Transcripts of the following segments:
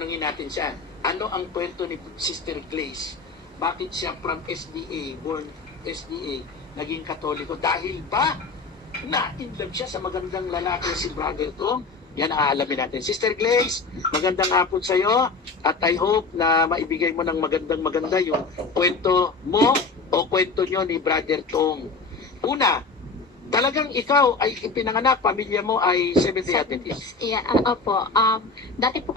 tanungin natin siya. Ano ang kwento ni Sister Glaze? Bakit siya from SDA, born SDA, naging Katoliko? Dahil ba na-inlove siya sa magandang lalaki si Brother Tom? Yan ang aalamin natin. Sister Glaze, magandang hapon sa iyo at I hope na maibigay mo ng maganda yung kwento mo o kwento nyo ni Brother Tom. Una, talagang ikaw ay ipinanganak, pamilya mo ay Seventh-day Adventist. Yeah, opo. Dati po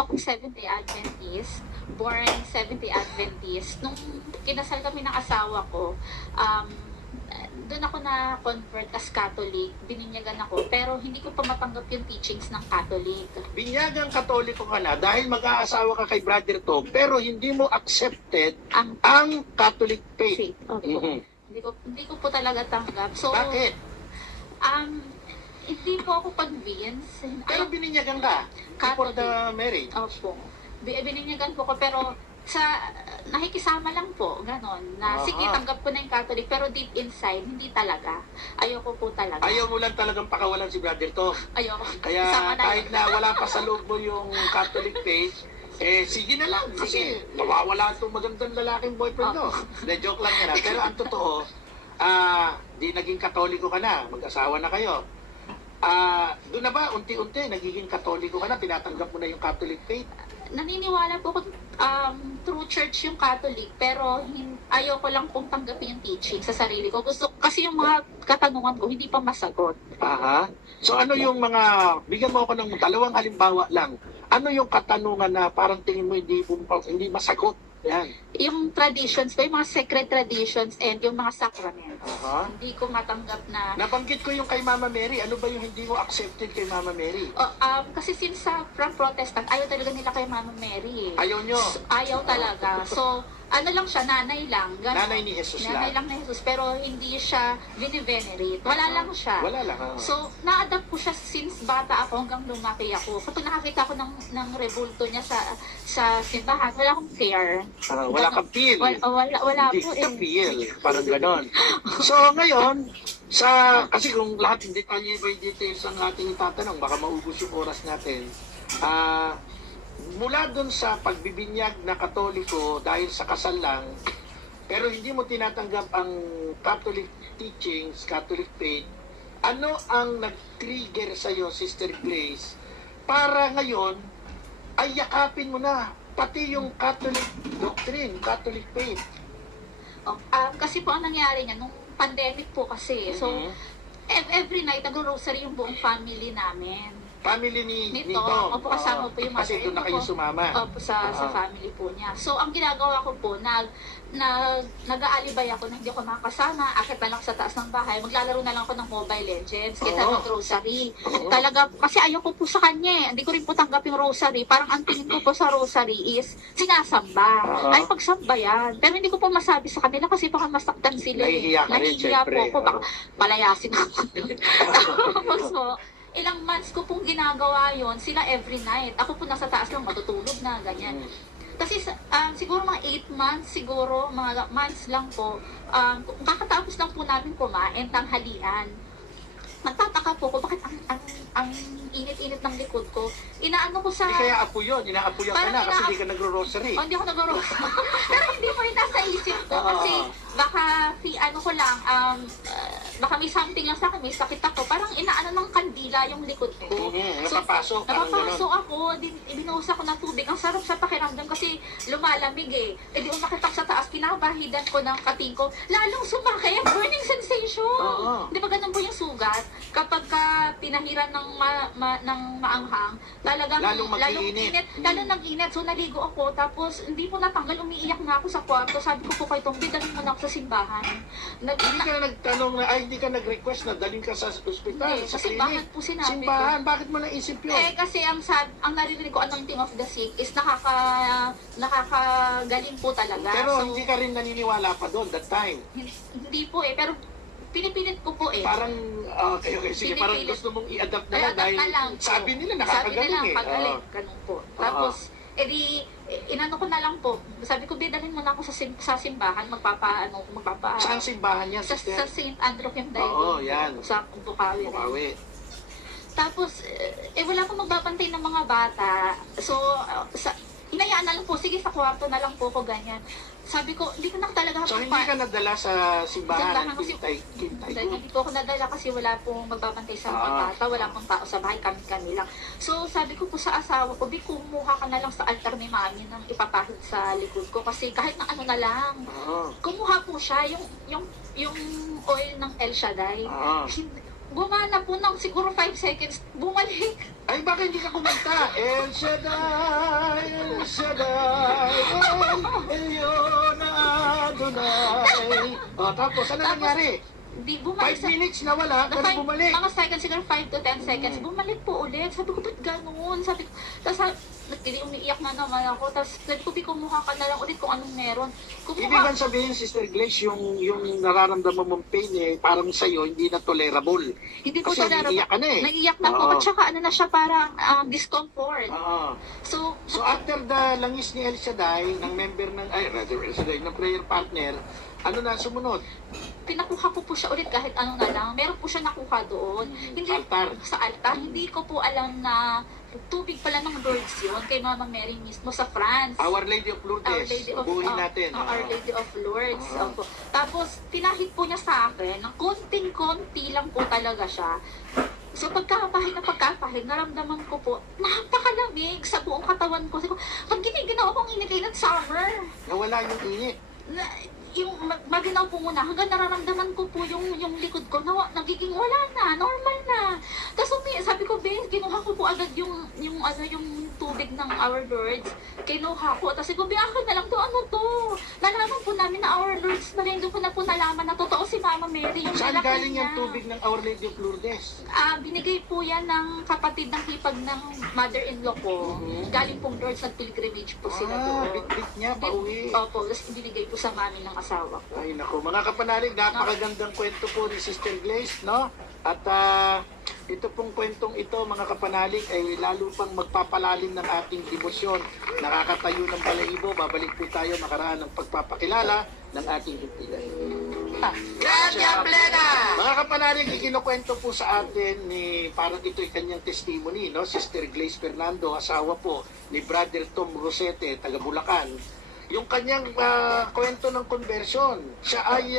akong Seventh-day Adventist, born Seventh-day Adventist. Nung kinasal kami ng asawa ko, doon ako na-convert as Catholic, bininyagan ako, pero hindi ko pa matanggap yung teachings ng Catholic. Binyagang Katoliko ka na dahil mag-aasawa ka kay Brother Tom, pero hindi mo accepted ang Catholic faith. Opo. Hindi ko po talaga tanggap. So, Bakit? hindi po ako convinced. Pero bininyagan ka before the marriage. Opo. Bininyagan po ko, pero nakikisama lang po, ganon. Na sige, tanggap ko na yung Catholic, pero deep inside, hindi talaga. Ayoko po talaga. Ayaw mo lang talagang pakawalan si Brother Tom. Ayoko. Kaya Sama na kahit yun. na wala pa sa loob mo yung Catholic faith, sige na lang. Kasi mawawala itong magandang lalaking boyfriend mo. Hindi, joke lang yan. Pero ang totoo, di naging Katoliko ka na, mag-asawa na kayo. Doon na ba, unti-unti, nagiging Katoliko ka na, tinatanggap mo na yung Catholic faith? Naniniwala po ko true church yung Catholic, pero ayoko lang pong tanggapin yung teaching sa sarili ko. Gusto kasi yung mga katanungan ko hindi pa masagot. Aha. So ano yung mga, bigyan mo ako ng dalawang halimbawa lang. Ano yung katanungan na parang tingin mo hindi masagot? Yan. Yung traditions ko, yung mga sacred traditions and yung mga sacraments. Aha. Hindi ko matanggap na... Nabanggit ko yung kay Mama Mary. Ano ba yung hindi mo accepted kay Mama Mary? Kasi since from Protestant, ayaw talaga nila kay Mama Mary. Ayaw nyo? Ayaw talaga. So, ano lang siya, nanay lang. Ganun. Nanay ni Jesus Nanay lang. lang ni Jesus, pero hindi siya venerate. Wala lang siya. Wala lang. So, na-adapt ko siya since bata ako hanggang lumaki ako. Kapag nakakita ko ng rebulto niya sa simbahan, wala akong care. Wala kang feel. Wala Hindi po ka feel. Parang ganon. So ngayon, kasi kung lahat hindi tayo by details ang ating itatanong, baka maubos yung oras natin. Mula dun sa pagbibinyag na Katoliko dahil sa kasal lang, pero hindi mo tinatanggap ang Catholic teachings, Catholic faith, ano ang nag-trigger sa'yo, Sister Glaze, para ngayon ay yakapin mo na pati yung Catholic doctrine, Catholic faith? Kasi po ang nangyari niya, nung pandemic po kasi, so every night nag-rosary yung buong family namin. Family nito. Opo, kasama po yung kasi doon na kayo sumama. Opo, sa family po niya. So, ang ginagawa ko po, nag-aalibay ako na hindi ako makakasama, akit na lang sa taas ng bahay, maglalaro na lang ako ng Mobile Legends, kaysa mag-rosary. Talaga, kasi ayoko po sa kanya hindi ko rin po tanggap yung rosary. Parang ang tingin ko po sa rosary is sinasamba. Ay, pagsamba yan. Pero hindi ko po masabi sa kanila kasi baka masaktan sila. Nahihiya po ako, baka palayasin ako. Tapos po, ilang months ko pong ginagawa yon, sila every night. Ako po nasa taas lang, matutulog na, ganyan. Kasi siguro mga 8 months, siguro mga months lang po, kakatapos lang po namin kumain, tanghalian. Nagtataka po ko, bakit ang init-init ng likod ko. Inaano ko sa... Hindi kaya apo yun, inaapuyan ka na kasi hindi ka nagro-rosary. Hindi ako nagro-rosary. Pero hindi mo rin nasa isip ko kasi baka baka may something lang sa akin, may sakit ako. Parang inaano ng kandila yung likod ko. Napapasok. Napapasok ako, binuhos ako ng tubig. Ang sarap sa pakiramdam kasi lumalamig eh. E di umakit ako sa taas, pinabahidan ko ng kating ko. Lalong sumakit, burning sensation. Di ba ganun po yung sugat? Kapag pinahiran ng maanghang, talagang lalong init. Lalong nag-init. So naligo ako, tapos hindi po natanggal, umiiyak na ako sa kwarto. Sabi ko po kay Tom, dalhin mo na ako sa simbahan. Hindi ka nagtanong na, hindi ka nag-request na dalhin ka sa ospital, sa kasi clinic. bakit po sinabi Simbahan, ko? bakit mo naisip yun? Kasi ang naririnig ko, anointing of the sick is nakakagaling po talaga. Pero hindi ka rin naniniwala pa doon that time. Hindi po pero pinipilit ko po eh. Parang, okay, sige, parang gusto mong i-adapt na lang dahil sabi nila nakakagaling eh. Pagaling, ganun po. Tapos, inano ko na lang po. Sabi ko, dalhin mo na ako sa simbahan, Saan simbahan yan, sa sister? St. Andrew Kim Daigdig. Oo, yan. Sa Bukawi. Bukawi. Tapos, wala akong magbabantay ng mga bata. So, hinayaan na lang po, sige, sa kwarto na lang po ko, ganyan. Sabi ko, hindi ko na talaga So, hindi ka nadala sa simbahan ng Dahil Kintay? hindi po ako nadala kasi wala pong magbabantay sa mga bata, wala pong tao sa bahay, kami lang. So, sabi ko po sa asawa ko, kumuha ka na lang sa altar ni mami nang ipapahid sa likod ko. Kasi kahit na ano na lang, kumuha po siya, yung oil ng El Shaddai. Gumana po ng siguro 5 seconds, bumalik. Ay, bakit hindi ka kumanta? El Shaddai, El Shaddai, El Elyon Adonai. Tapos, ano nangyari? Di bumalik 5 minutes na wala, pero bumalik. Mga seconds, siguro 5 to 10 seconds, bumalik po ulit. Sabi ko, ba't ganun? Sabi ko, tapos umiiyak na naman ako. Tapos sabi ko, kumuha ka na lang ulit kung anong meron. Ibig bang sabihin, Sister Glace, yung nararamdaman mong pain, parang sa'yo, hindi na tolerable. Hindi ko Kasi tolerable. naiiyak ka na eh. Naiiyak na po. At saka ano na siya, parang discomfort. So after the langis ni El Shaddai, ng member ng, El Shaddai, ng prayer partner, ano na sumunod? Pinakuha ko po siya ulit kahit ano na lang. Meron po siya nakuha doon. Altar. Sa altar. Hindi ko po alam na tubig pala ng Lourdes yun kay Mama Mary mismo sa France. Our Lady of Lourdes. Our Lady of, Buhin natin. Our Lady of Lourdes. Opo. Tapos, pinahid po niya sa akin, ng konting-konti lang po talaga siya. So, pagkapahid, naramdaman ko po, napakalamig sa buong katawan ko. Sabi ko, pag giniginaw akong init ng summer. Nawala yung init. Yung maginaw po muna, hanggang nararamdaman ko po yung likod ko, nagiging wala na, normal na. Tapos sabi ko, Ben, kinuha ko po agad yung tubig ng Our Lords. Kinuha ko. Tapos sabi ko, akin na lang to, ano to? Nalaman po namin na Our Lords na rin. Doon ko na po nalaman na totoo si Mama Mary. Yung saan lalaki galing niya. yung tubig ng Our Lady of Lourdes? Binigay po yan ng kapatid ng hipag ng mother-in-law ko. Galing pong Lords, nag-pilgrimage po sila doon. Bit niya, pauwi. Opo, tapos binigay po sa mami ng asawa ko. Ay nako, mga kapanalig, napakagandang kwento po ni Sister Glace, no? At ito pong kwentong ito, mga kapanalig, ay lalo pang magpapalalim ng ating debosyon. Nakakatayo ng balahibo, babalik po tayo makaraan ng pagpapakilala ng ating himpilan. Gracia plena! Mga kapanalig, ikinukwento po sa atin ni, parang ito'y kanyang testimony, no? Sister Glace Fernando, asawa po ni Brother Tom Rosete, taga Bulacan. Yung kanyang kwento ng conversion. Siya ay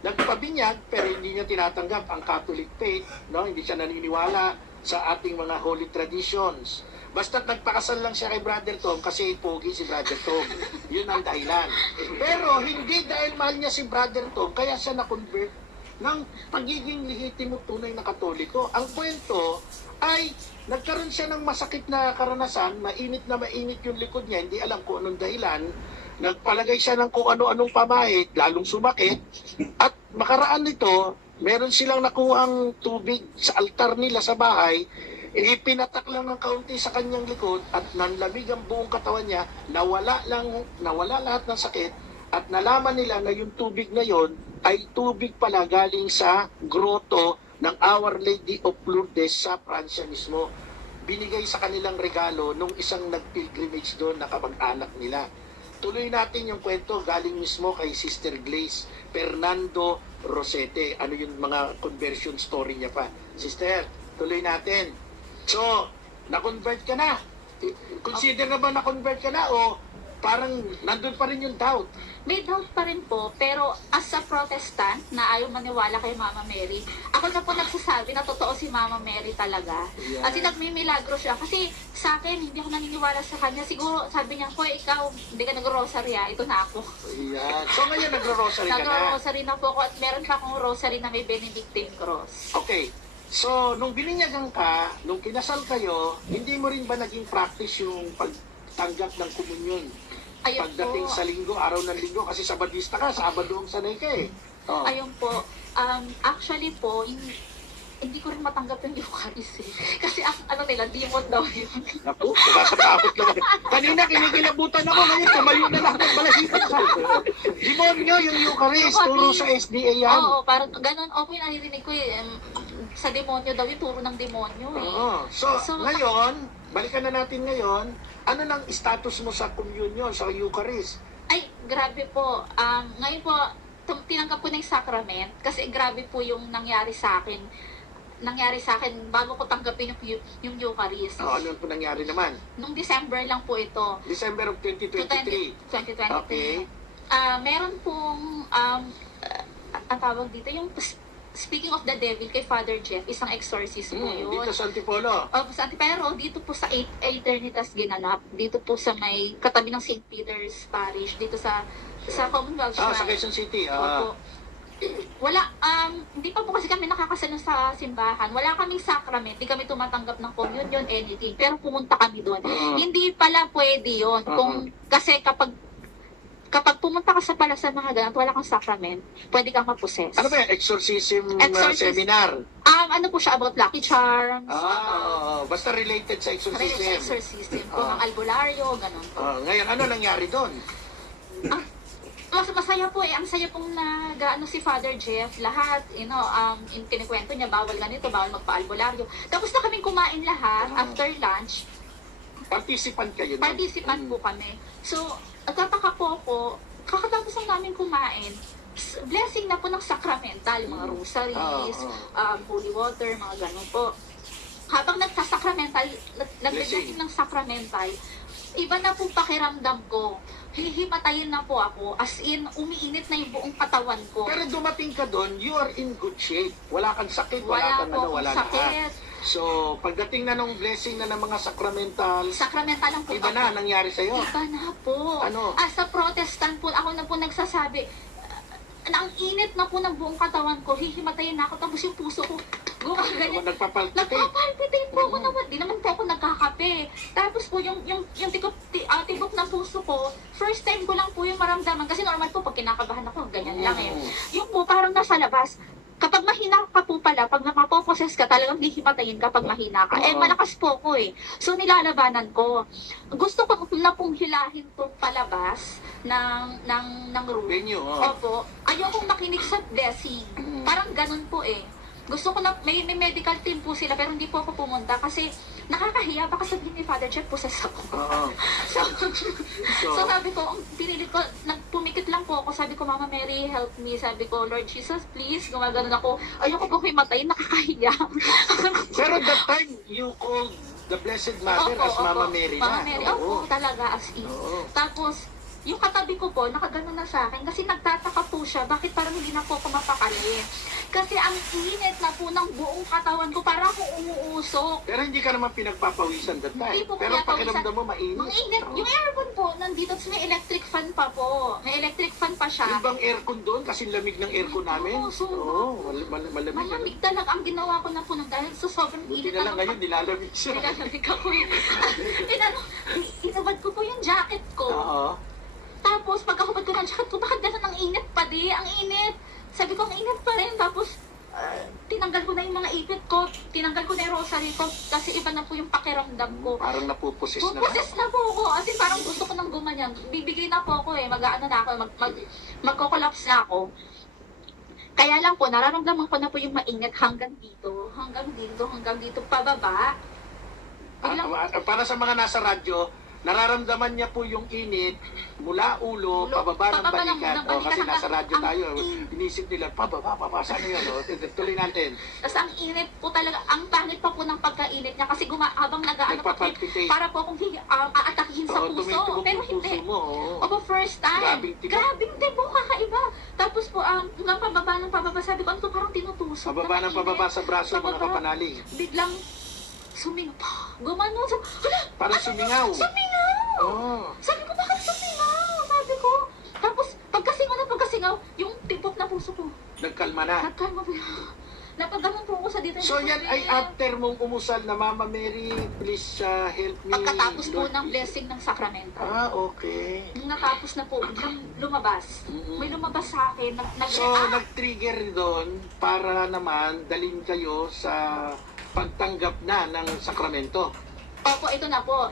nagpabinyag pero hindi niya tinatanggap ang Catholic faith, no? Hindi siya naniniwala sa ating mga holy traditions. Basta't nagpakasal lang siya kay Brother Tom kasi pogi si Brother Tom. Yun ang dahilan. Pero hindi dahil mahal niya si Brother Tom kaya siya na-convert ng pagiging lehitimo tunay na Katoliko. Ang kwento ay nagkaroon siya ng masakit na karanasan, mainit yung likod niya, hindi alam kung anong dahilan. Nagpalagay siya ng kung ano-anong pamahid, lalong sumakit. At makaraan nito, meron silang nakuhang tubig sa altar nila sa bahay, ipinatak lang ng kaunti sa kanyang likod at nanlamig ang buong katawan niya, nawala lahat ng sakit at nalaman nila na yung tubig na yon ay tubig pala galing sa groto ng Our Lady of Lourdes sa Pransya mismo. Binigay sa kanilang regalo nung isang nag-pilgrimage doon na kamag-anak nila. Tuloy natin yung kwento galing mismo kay Sister Glace Fernando Rosete. Ano yung mga conversion story niya pa. Sister, tuloy natin. So, na-convert ka na. Consider na ba na-convert ka na o parang nandun pa rin yung doubt? May doubt pa rin po, pero as a Protestant na ayaw maniwala kay Mama Mary, ako na po nagsasabi na totoo si Mama Mary talaga. Yeah. At nagmimilagro siya. Kasi sa akin, hindi ako naniniwala sa kanya. Siguro sabi niya, Hoy, ikaw, hindi ka nag-rosary ito na ako. Ayan. So ngayon nagro-rosary ka na. Nag-rosary na po ako at meron pa akong rosary na may Benedictine cross. Okay. So, nung bininyagan ka, nung kinasal kayo, hindi mo rin ba naging practice yung pagtanggap ng komunyon? Ayun Pagdating po. sa linggo, araw ng linggo, kasi Sabadista ka, Sabado ang sanay ka eh. Oh. Ayun po. Actually po, hindi ko rin matanggap yung Eucharist eh. Kasi ano nila, demon daw yun. Naku, nakakatakot lang. Kanina kinikilabutan ako, ngayon tumayo na lang ng balahibo ka. Demonyo yung Eucharist, turo sa SDA yan. Oo, parang ganun. Okay, naririnig ko eh. Sa demonyo daw yung turo ng demonyo eh. Oo. So, ngayon, balikan na natin ngayon, ano nang status mo sa communion, sa Eucharist? Ay, grabe po. Ngayon po, tinanggap ko na yung sacrament kasi grabe po yung nangyari sa akin. nangyari sa akin bago ko tanggapin yung Eucharist. Ano po nangyari naman? Nung December lang po ito. December of 2023. 2023. Okay. Meron pong, ang tawag dito, yung Speaking of the Devil kay Father Jeff, isang exorcist po yun. Dito sa Antipolo. Pero dito po sa Eternitas ginanap, dito po sa may katabi ng St. Peter's Parish, dito sa Commonwealth Sa Shrine. Quezon City. Opo. Wala, hindi pa po kasi kami nakakasano sa simbahan. Wala kaming sacrament, hindi kami tumatanggap ng communion, anything. Pero pumunta kami doon. Hindi pala pwede yun. Kasi kapag pumunta ka sa palasan mga ganun at wala kang sacrament, pwede kang maposes. Ano ba yan? Exorcism Exorcism. seminar? Ano po siya, about Lucky Charms. Basta related sa exorcism. Exorcism po, ng albularyo, ganun po. Ngayon, ano nangyari doon? Masaya po ang saya pong si Father Jeff, lahat, kinikwento niya, bawal ganito, bawal magpa-albularyo. Tapos na kaming kumain lahat, after lunch. Participant kayo doon? Participant po kami. So, nagtataka po ako, kakatapos lang namin kumain, blessing na po ng sacramental, mga rosaries, holy water, mga ganun po. Habang nagsasacramental, nag-blessing ng sacramental, iba na po pakiramdam ko. Hihimatayin na po ako, as in, umiinit na yung buong katawan ko. Pero dumating ka doon, you are in good shape. Wala kang sakit, Wala kang po wala akong sakit. lahat. So, pagdating na ng blessing na ng mga sacramental, Sacramental lang po iba na nangyari sa'yo. Iba na po. Ano? As a Protestant po, ako na po nagsasabi, na ang init na po ng buong katawan ko, hihimatayin na ako, tapos yung puso ko, gumaganyan. Nagpapalpitate. Nagpapalpitate po ako naman, di naman po ako nagkakape. Tapos po, yung tibok ng puso ko, first time ko lang po yung maramdaman, kasi normal po, pag kinakabahan ako, ganyan lang eh. Yung po, parang nasa labas, kapag mahina ka po pala, pag mapoposes ka, talagang hihimatayin kapag mahina ka. Malakas po ko eh. So, nilalabanan ko. Gusto ko na pong hilahin itong palabas ng room. Venue, Opo. Ayokong makinig sa blessing. Parang ganun po eh. Gusto ko na, may medical team po sila, pero hindi po ako pumunta kasi nakakahiya. Baka sabihin ni Father Jeff, poses ako. So, sabi ko, pinilit ko, nagpumikit lang po ako. Sabi ko, Mama Mary, help me. Sabi ko, Lord Jesus, please. Gumagano ako. Ayoko po himatay, nakakahiya. Pero that time, you called the Blessed Mother as Mama Mary na. Mama Mary, talaga, as in. Tapos, yung katabi ko po, nakagano na sa akin kasi nagtataka po siya, bakit parang hindi na po ako mapakali. Kasi ang init na po ng buong katawan ko, parang ako umuusok. Pero hindi ka naman pinagpapawisan that time. Hindi po Pero pinagpapawisan. pakiramdam mo mainit. Mainit. Yung aircon po, nandito, tapos may electric fan pa po. May electric fan pa siya. Yung bang aircon doon? Kasi lamig ng aircon namin. Malamig. Malamig talaga. Ang ginawa ko na po nung dahil so sobrang Buti init na lang ngayon, nilalamig siya. Nilalamig ako. Inabad ko po yung jacket ko. Tapos, pagkahubad ko ng jacket ko, bakit gano'n ang init pa di? Ang init. Sabi ko, ang init pa rin. Tapos, tinanggal ko na yung mga ipit ko. Tinanggal ko na yung rosary ko. Kasi iba na po yung pakiramdam ko. Parang napupusis na. Pupusis na po ako. As in, parang gusto ko nang gumanyan. Bibigay na po ako eh. Mag-ano na ako. Magko-collapse na ako. Kaya lang po, nararamdaman ko na po yung mainit hanggang dito. Hanggang dito, pababa. Para sa mga nasa radyo, nararamdaman niya po yung init mula ulo, pababa ng balikat. Kasi nasa radyo tayo. Inisip nila, pababa, saan yun? Tuloy natin. Tapos ang init po talaga, ang pangit pa po ng pagkainit niya kasi habang nag-aano po, para po akong aatakihin sa puso. Pero hindi. First time. Grabing tibok, kakaiba. Tapos po, hanggang pababa, sabi ko, ano to, parang tinutusok. Pababa sa braso, mga kapanalig. Biglang sumingaw. Gumano. Parang sumingaw. Sabi ko, bakit sumingaw? Sabi ko. Tapos, pagkasingaw, yung tibok na puso ko. Nagkalma na. Nagkalma po. Napagano'n po ako sa dito. So yan ay after mong umusal na Mama Mary, please help me. Pagkatapos po Lord, ng blessing ng sakramento. Okay. Nung natapos na po, biglang lumabas. May lumabas sa akin. So nag-trigger doon para naman dalhin kayo sa pagtanggap na ng sakramento. Opo, ito na po.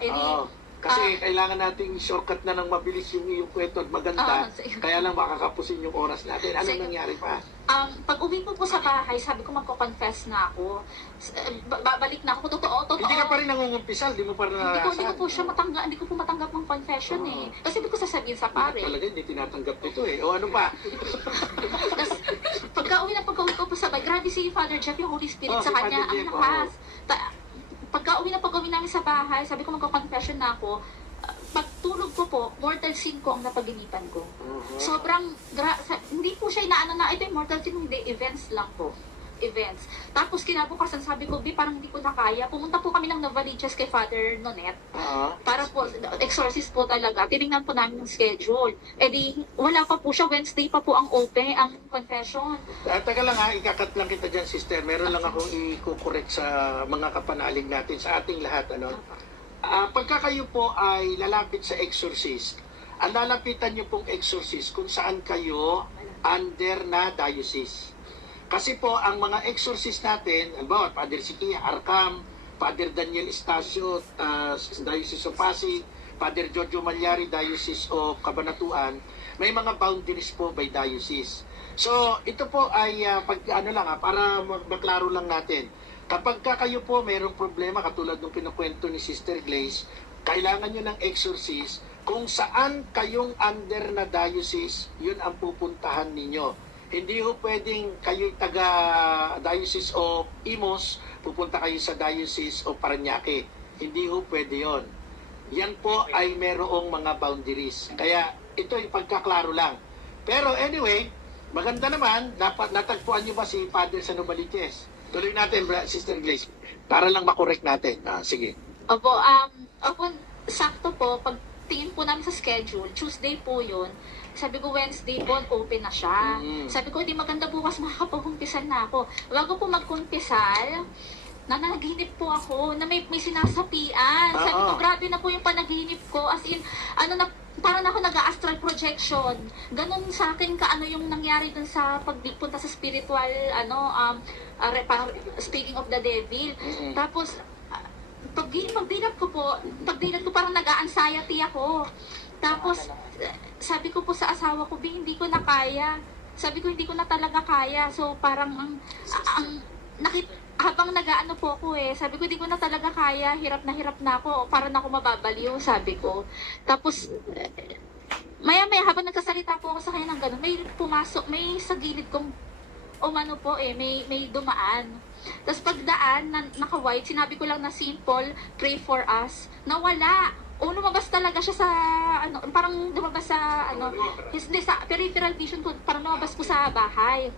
Kasi kailangan nating shortcut na ng mabilis yung iyong kwento at maganda. Kaya lang makakapusin yung oras natin. Ano nangyari pa? Pag uwi ko po sa bahay, sabi ko magko-confess na ako. Babalik na ako. Totoo. Hindi ka pa rin nangungumpisal, di mo pa rin naranasan. Hindi ko po siya matanggap. Hindi ko po matanggap ng confession eh. Kasi hindi ko sasabihin sa pare. Talaga hindi tinatanggap nito eh. O ano pa? Tapos, pag pagka-uwi ko po sa bahay, grabe si Father Jeff, yung Holy Spirit Oh, sa si kanya, Father ang Jeff, lakas. Pagka-uwi namin sa bahay, sabi ko magko-confession na ako, pagtulog ko po, mortal sin ko ang napaginipan ko. Sobrang, hindi po siya inaano na, ito yung mortal sin, hindi, events lang po. Events. Tapos kinabukasan, sabi ko, parang hindi ko na kaya. Pumunta po kami ng Novaliches kay Father Nonet. Para po, exorcist po talaga. Tinignan po namin yung schedule. Eh di, wala pa po siya. Wednesday pa po ang open, ang confession. Teka lang ha, ikakat lang kita dyan, sister. Meron lang akong i-correct sa mga kapanalig natin, sa ating lahat. Pagka kayo po ay lalapit sa exorcist, ang lalapitan nyo pong exorcist kung saan kayo under na diocese. Kasi po, ang mga exorcist natin, halimbawa, Father Siquia Arcam, Father Daniel Estacio, Diocese of Pasig, Father Giorgio Malyari, Diocese of Cabanatuan, may mga boundaries po by diocese. So, ito po ay, para maklaro lang natin. Kapag kayo po mayroong problema, katulad ng pinakwento ni Sister Glaze, kailangan nyo ng exorcist, kung saan kayong under na diocese, yun ang pupuntahan ninyo. Hindi ho pwedeng kayo'y taga-diocese of Imos, pupunta kayo sa diocese of Parañaque. Hindi ho pwede yon. Yan po ay merong mga boundaries. Kaya ito yung pagkaklaro lang. Pero anyway, maganda naman, dapat natagpuan nyo ba si Father sa Novaliches? Tuloy natin, Sister Glaze, para lang makorek natin. Sige. Opo, sakto po, pag tingin po namin sa schedule, Tuesday po yun, sabi ko Wednesday po, open na siya. Sabi ko, hindi maganda bukas makakapag-umpisal na ako. Bago po mag-umpisal, nanaginip po ako na may sinasapian. Sabi ko, grabe na po yung panaginip ko. As in, parang ako nag-astral projection. Ganon sa akin yung nangyari dun sa pagpunta sa spiritual, speaking of the devil. Tapos, pagdilat ko parang nag-anxiety ako. Tapos, sabi ko po sa asawa ko, hindi ko na kaya. Sabi ko, hindi ko na talaga kaya. So, parang, habang nag-aano po ako sabi ko, hindi ko na talaga kaya. Hirap na ako. Parang ako mababaliw, sabi ko. Tapos, maya-maya, habang nagsasalita po ako sa kanya ng gano'n, may pumasok, may sa gilid kong, may dumaan. Tapos pagdaan, naka-white, sinabi ko lang na simple, pray for us, nawala. Lumabas talaga siya sa, parang lumabas sa, hindi, sa peripheral vision ko, parang lumabas po sa bahay.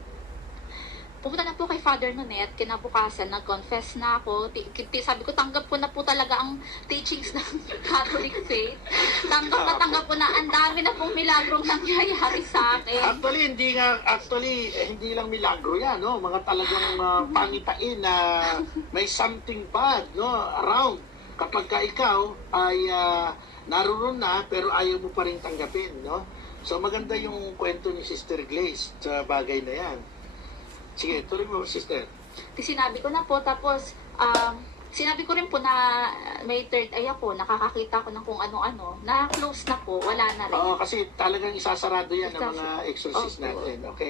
Pumunta na po kay Father Nonet, kinabukasan, nag-confess na ako. Sabi ko, tanggap ko na po talaga ang teachings ng Catholic faith. Tanggap ko na ang dami na pong milagrong nangyayari sa akin. Actually, hindi lang milagro yan, no? Mga talagang pangitain na may something bad, no? Around. Kapag ka ikaw ay naroon na, pero ayaw mo pa rin tanggapin, no? So, maganda yung kwento ni Sister Glaze sa bagay na yan. Sige, tuloy mo, sister. Sinabi ko na po, tapos sinabi ko rin po na may third eye ako, nakakakita ko ng kung ano-ano, na close na po, wala na rin. Kasi talagang isasarado yan ng mga exorcist natin, okay?